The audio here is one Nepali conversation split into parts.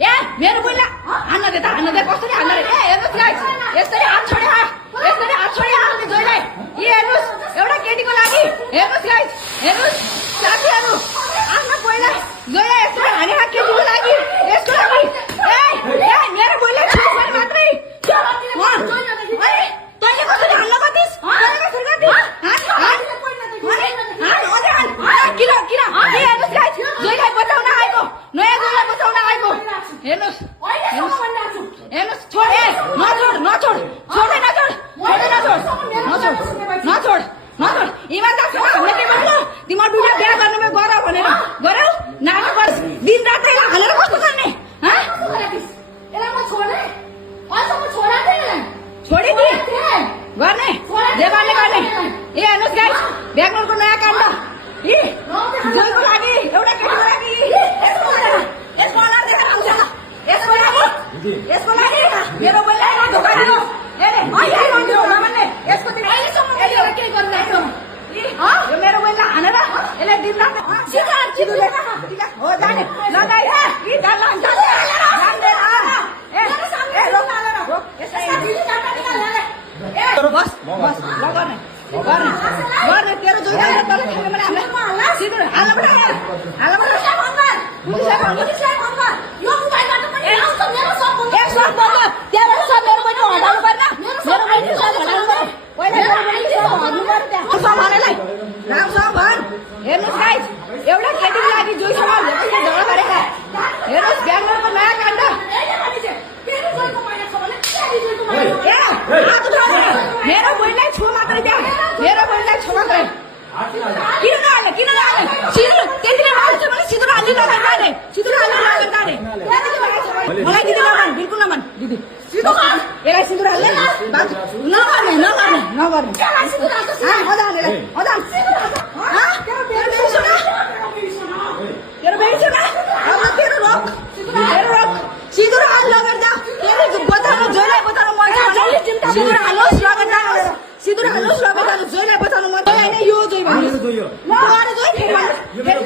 ए मेरो बुइला हान्न दे कसरी हान्न रे ए हेर्नुस् गाइस यसरी हात छोडे जोइलाई ए हेर्नुस् एउटा केटीको लागि हेर्नुस् गाइस हेर्नुस् साथीहरु आफ्नो बुइला जोइलाई यसरी हाने केटीको लागि यसको लागि ए मेरो बुइला छोड्नु मात्रै तैले कसरी हान्न गतिस तैले कसरी गतिस किन ए हेर्नुस् गाइस जोइलाई बचाउन आएको नयाँ जोइलाई बचाउन आएको हेर्नुस् छोड इमानदारसँग हामीले के भन्नु तिम्रो दुईटा बिहा गर्नुमा गर भनेर गरौ नानी बस दिन रात हालेर कस्तो गर्ने छोडिदि गर्ने जे गर्ने ए हेर्नुस् गाइस बेंगलोरको नयाँ काण्ड जोइको लागि एउटा केटीको लागि यसको लागि मेरो बुइलाई धोका दिनु यो मेरो बुइला हानेर यसले दिन रात हो जाने गर्ने तेरो जोइला सिधै हेर्नुस् गाइस एउटा केटीको लागि जोइसँग झगडा गरेका हेर्नुस् बेंगलोरको नयाँ काण्ड मेरो बुइलाई छु मात्रै त्यहाँ मेरो बुइलाई छु मात्रै किन नहाल्ने त्यतिले मान्छ भने सिधै हाल्नु लगाएर जाने मलाई दिदी नभन् बिल्कुल नभन् दिदी यसलाई सिन्दुर हाल्ने नगर्ने तेरो बेटी छ ना अब तेरो रोक सिन्दुर हाल लगेर जा तेरो बचाउनु जोइलाई बचाउनु मन छ सिन्दुर हाल्नुस् लगेर जा सिन्दुर हाल्नुस् लगेर जानु जोइलाई बचाउनु मन छ हैन यो जोइ भन्नु ल अरे जोइ फेरि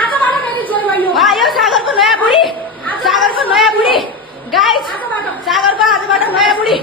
आजबाट मैले जोइ भयो यो सागरको नयाँ बुढी गाइस सागरको आजबाट नयाँ बुढी